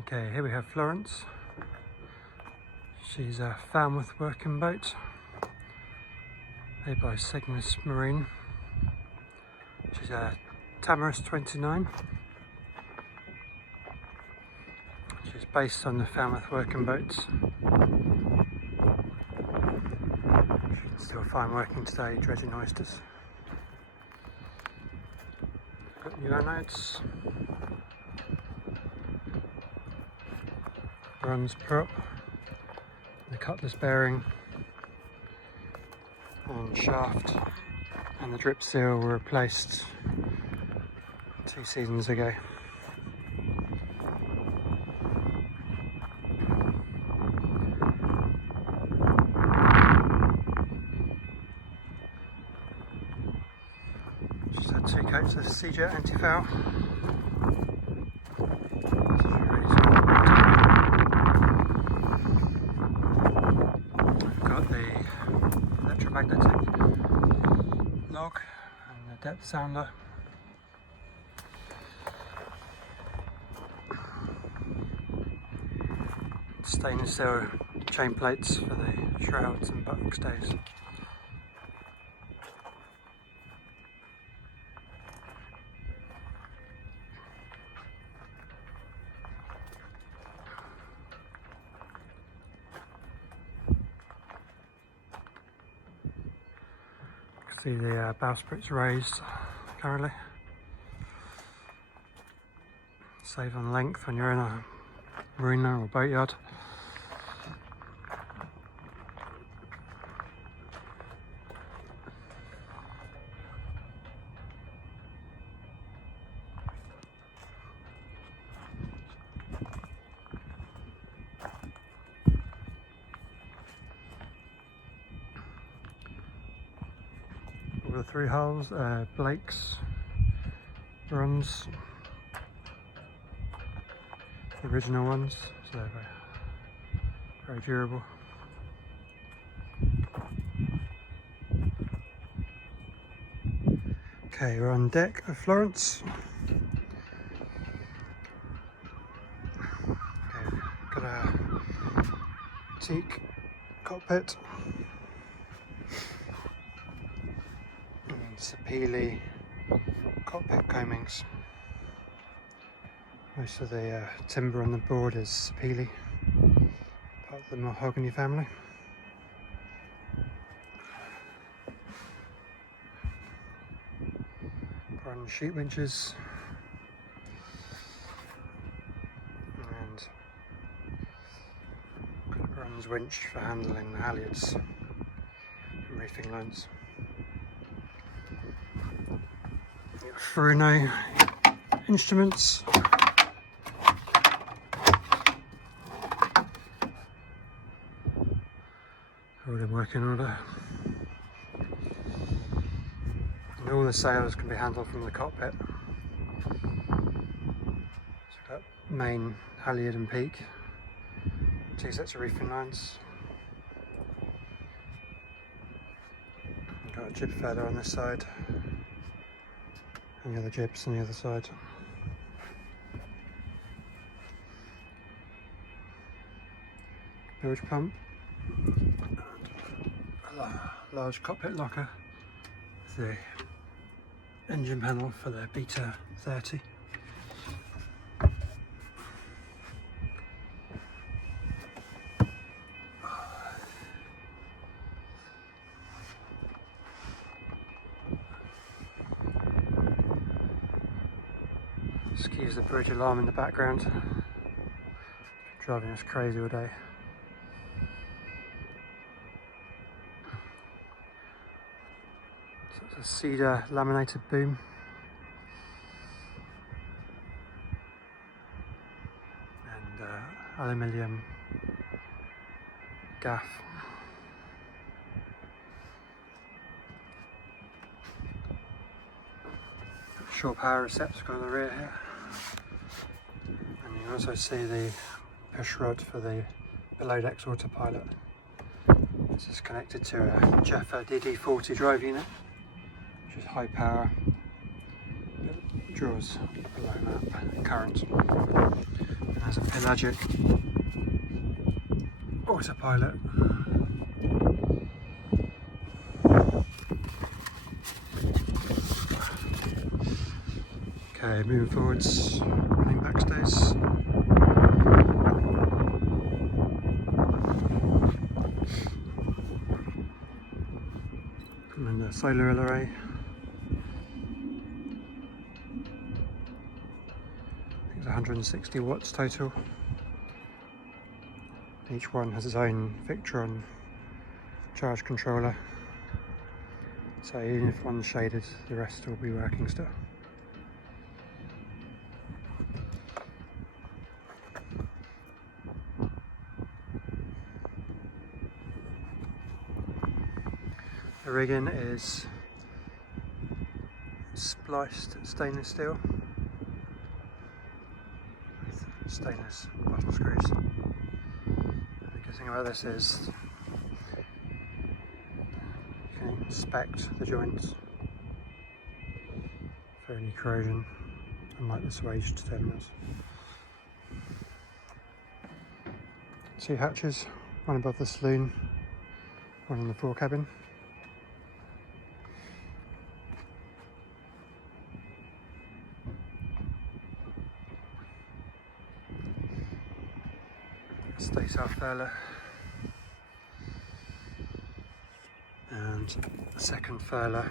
Okay, here we have Florence. She's a Falmouth working boat, made by Cygnus Marine. She's a Tamarisk 29. She's based on the Falmouth working boats. She's still fine working today, dredging oysters. Got new anodes. Runs prop, the cutlass bearing and shaft and the drip seal were replaced 2 seasons ago. Just had 2 coats of Sea-Jet anti-foul. Magnetic log and the depth sounder. Stainless steel chain plates for the shrouds and buttock stays. See the bowsprits raised currently. Save on length when you're in a marina or boatyard. All the 3 hulls, Blake's runs, the original ones, so they're very durable. Okay, we're on deck of Florence. Okay, got a teak cockpit. Pilotage cockpit coamings. Most of the timber on the board is Pilotage, part of the mahogany family. Run sheet winches and runs winch for handling the halyards and reefing lines. Ferrino instruments. All in working order. And all the sails can be handled from the cockpit. So we've got main, halyard and peak. 2 sets of reefing lines. We've got a jib feather on this side. And the other jibs on the other side. Bilge pump. And a large cockpit locker with the engine panel for the Beta 30. Excuse the bridge alarm in the background. Driving us crazy all day. So it's a cedar laminated boom. And aluminium gaff. Shore power receptacle on the rear here. And you also see the push rod for the below decks autopilot. This is connected to a Jaffa DD40 drive unit, which is high power. It draws below that current. It has a pin pelagic autopilot. Okay, moving forwards, running backstays. And then the solar array. I think it's 160 watts total. Each one has its own Victron charge controller. So even if one's shaded, the rest will be working still. The rigging is spliced stainless steel with stainless bottom screws. The good thing about this is you can inspect the joints for any corrosion, unlike the swaged terminals. 2 hatches, one above the saloon, one in the fore cabin. Staysail furler and a second furler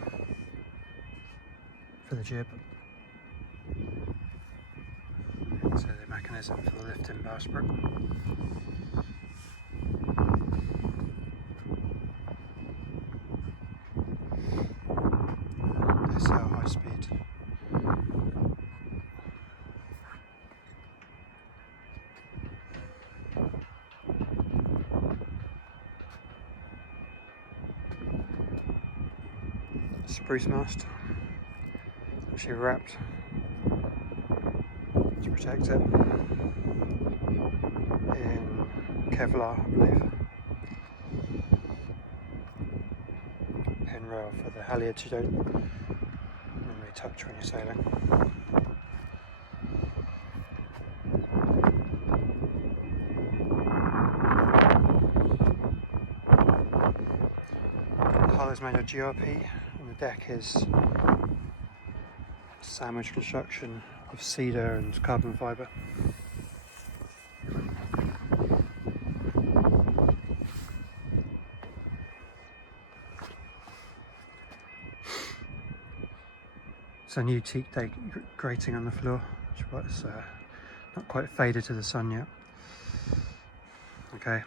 for the jib. So the mechanism for the lifting bowsprit. This high speed. Spruce mast, actually wrapped to protect it in Kevlar, I believe. Pin rail for the halyards you don't normally touch when you're sailing. The hull is made of GRP. The deck is sandwich construction of cedar and carbon fibre. It's a new teak day grating on the floor, which is not quite faded to the sun yet. Okay.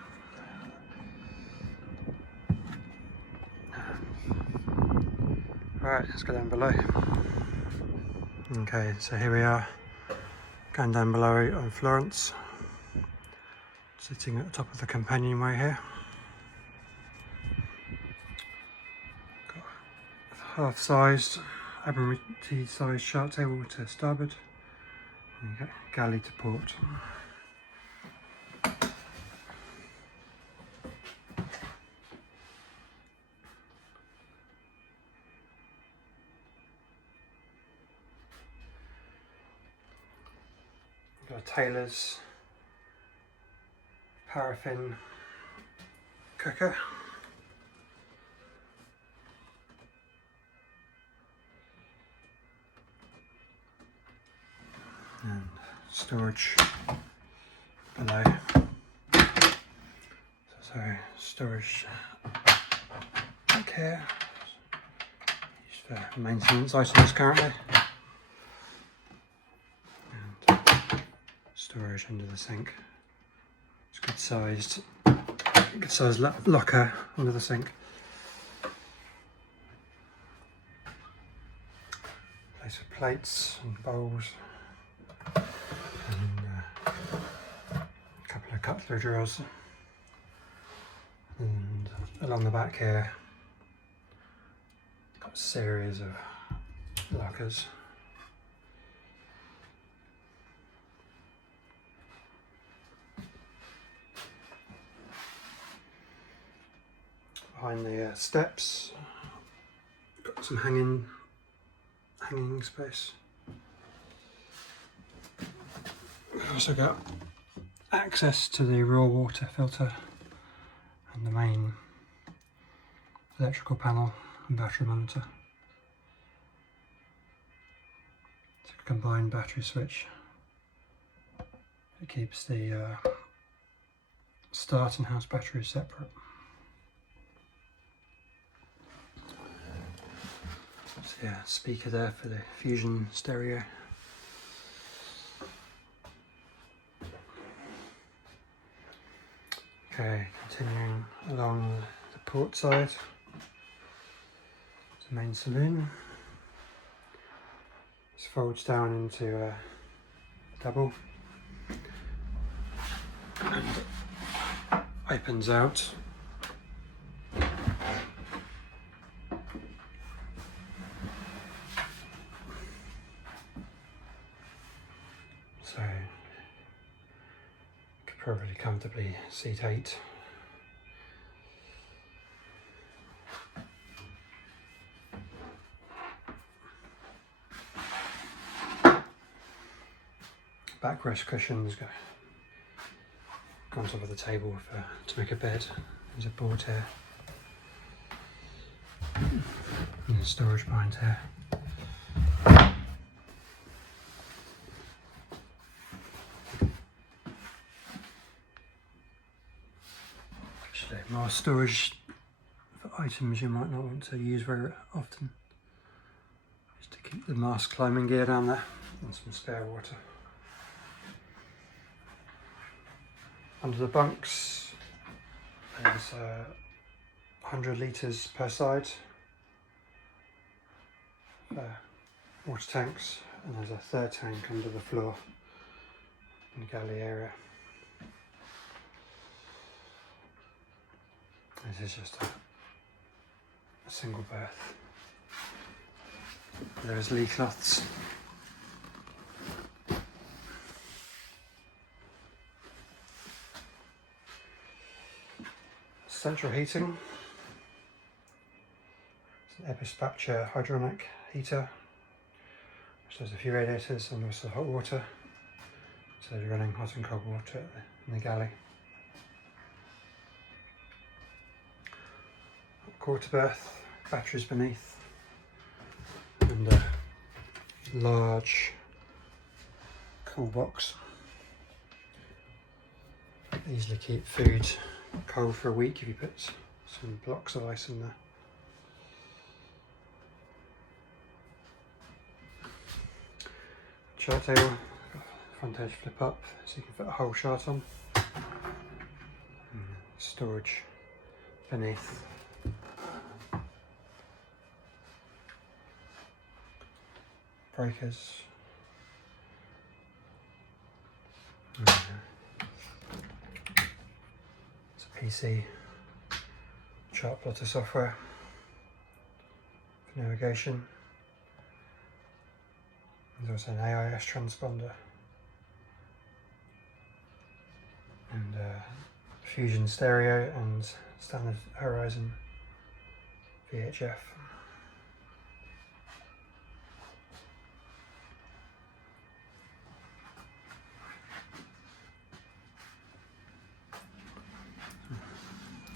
Alright, let's go down below. Okay, so here we are, going down below on Florence, sitting at the top of the companionway here. Got a half-sized, Admiralty-sized shark table to starboard, and you get galley to port. Got a Taylor's paraffin cooker. And storage below. So storage back here. Used for maintenance items currently. Storage under the sink. It's good sized locker under the sink. Place for plates and bowls. And a couple of cutlery drawers. And along the back here, got a series of lockers. Behind the steps, got some hanging space. We've also got access to the raw water filter and the main electrical panel and battery monitor. It's a combined battery switch. It keeps the start and house batteries separate. So yeah, speaker there for the Fusion stereo. Okay, continuing along the port side, the main saloon. This folds down into a double and opens out. So could probably comfortably seat 8. Backrest cushions go on top of the table to make a bed. There's a board here and a storage behind here. Actually, more storage for items you might not want to use very often. Just to keep the mast climbing gear down there and some spare water. Under the bunks, there's 100 litres per side for water tanks, and there's a third tank under the floor in the galley area. This is just a single berth. There's lee cloths. Central heating. It's an Epispatcher hydronic heater, which has a few radiators and also hot water. So you're running hot and cold water in the galley. Quarter berth, batteries beneath, and a large cool box. Easily keep food cold for a week if you put some blocks of ice in there. Chart table, front edge flip up so you can fit a whole chart on. And storage beneath. Breakers. It's a PC chart plotter software for navigation. There's also an AIS transponder and Fusion stereo and standard Horizon VHF.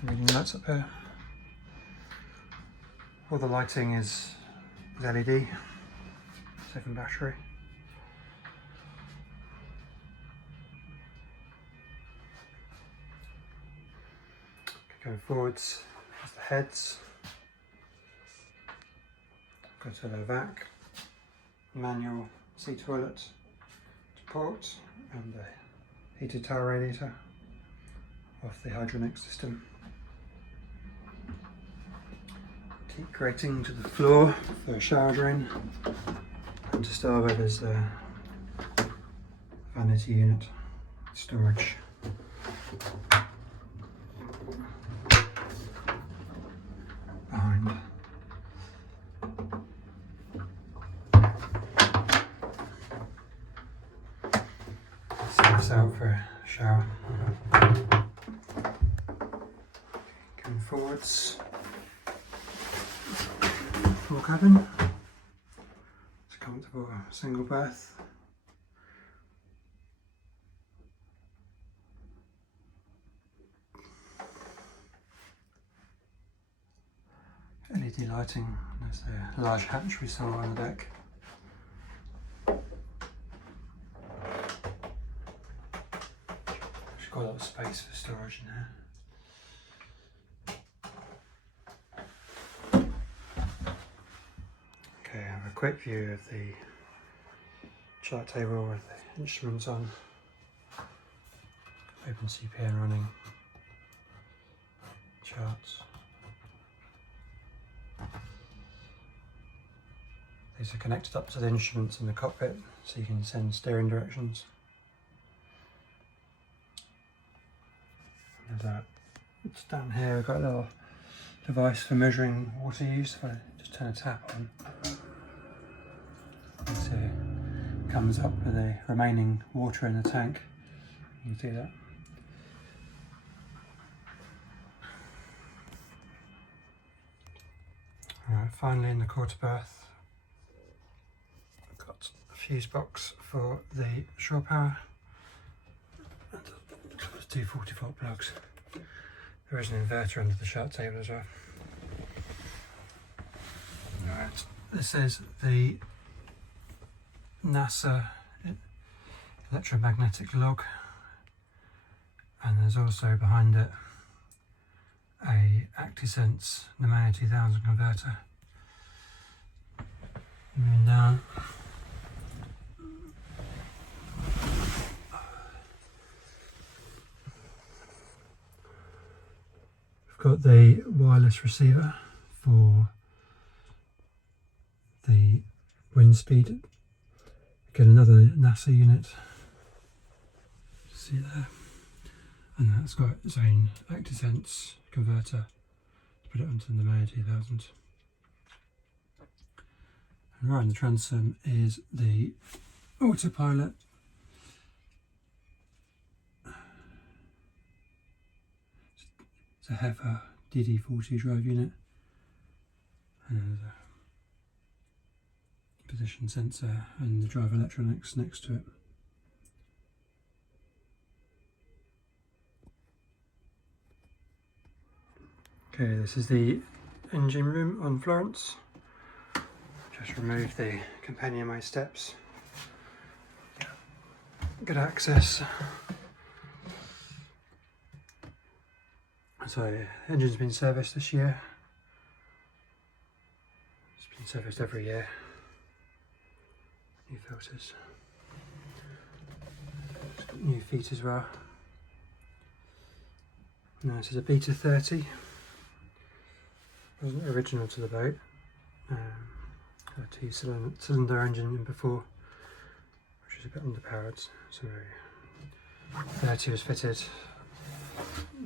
Reading lights up here. All the lighting is LED, 7 battery. Going forwards, there's the heads. Got a vac, manual sea toilet to port, and the heated towel radiator off the hydronic system. Teak grating to the floor for a shower drain, and to starboard there's a vanity unit storage. Behind. Set this out for a shower. Going forwards. Full cabin. It's a comfortable single berth. LED lighting. There's a large hatch we saw on the deck. There's quite a lot of space for storage in here. Okay, I have a quick view of the chart table with the instruments on. Open CPN running. Charts. These are connected up to the instruments in the cockpit, so you can send steering directions. It's down here, we've got a little device for measuring water use. If I just turn a tap on, you can see it comes up with the remaining water in the tank. You can see that. Alright, finally in the quarter berth, I've got a fuse box for the shore power and 240 volt plugs. There is an inverter under the chart table as well. Alright, this is the NASA electromagnetic log, and there's also behind it a ActiSense Nemea 2000 converter. Moving down. We've got the wireless receiver for the wind speed. Again, another NASA unit. See there? And that's got its own ActiSense converter to put it onto the Nemea 2000. And right in the transom is the autopilot. It's a Heifer DD40 drive unit, and there's a position sensor and the drive electronics next to it. Okay, this is the engine room on Florence. Just remove the companionway steps. Good access. So the engine's been serviced this year. It's been serviced every year. New filters. It's got new feet as well. Now this is a Beta 30. Wasn't original to the boat. Had a two-cylinder engine in before, which is a bit underpowered. So 30 was fitted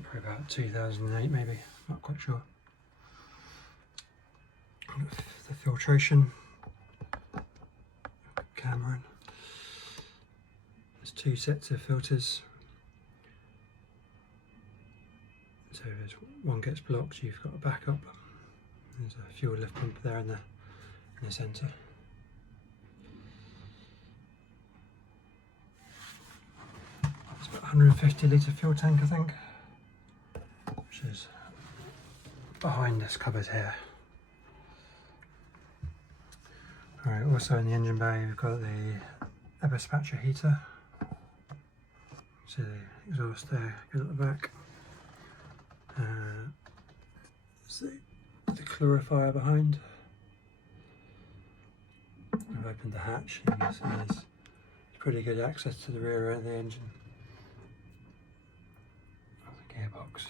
probably about 2008 maybe, not quite sure. The filtration, camera. There's two sets of filters. So if one gets blocked, you've got a backup. There's a fuel lift pump there in the centre. It's about 150 litre fuel tank, I think, which is behind this cupboard here. Alright, also in the engine bay we've got the dispatcher heater. See the exhaust there, good at the back. See the clarifier behind. I've opened the hatch, you can see there's pretty good access to the rear end of the engine. The gearbox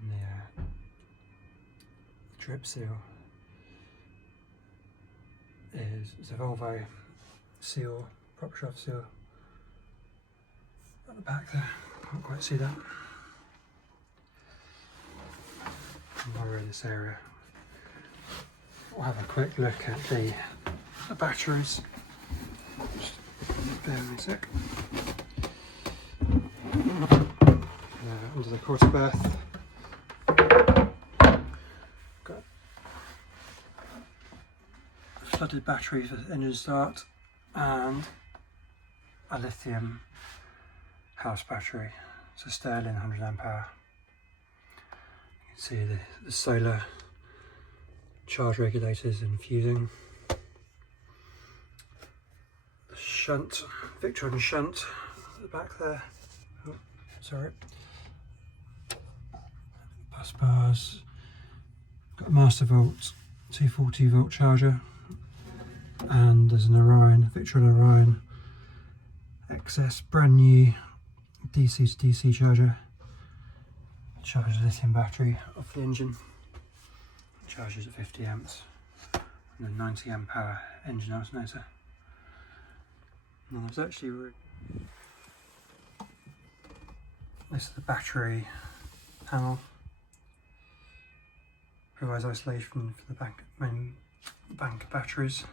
and the drip seal is a Volvo seal, prop shaft seal at the back there, can't quite see that. While we're in this area, we'll have a quick look at the batteries. Just bear with me a sec. Under the quarter berth, got a flooded battery for the engine start and a lithium house battery. It's a Sterling 100 amp hour. See the solar charge regulators and fusing. The shunt, Victron shunt at the back there. Oh, sorry. Bus bars. Got a master volt 240 volt charger, and there's an Orion, Victron Orion XS, brand new DC to DC charger. Charges lithium battery off the engine. Charges at 50 amps, and a 90 amp hour engine alternator. And there's actually this is the battery panel. Provides isolation for the main bank of batteries,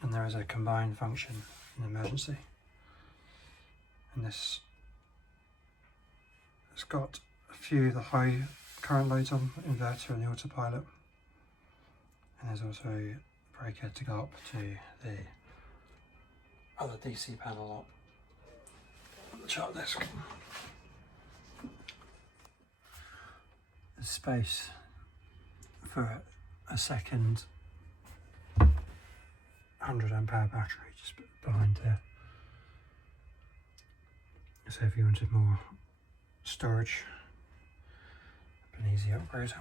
and there is a combined function in emergency. And this has got a few of the high current loads on, inverter and the autopilot, and there's also a breaker to go up to the other DC panel up on the chart desk. There's space for a second 100 amp hour battery just behind there, so if you wanted more storage, an easy upgrade.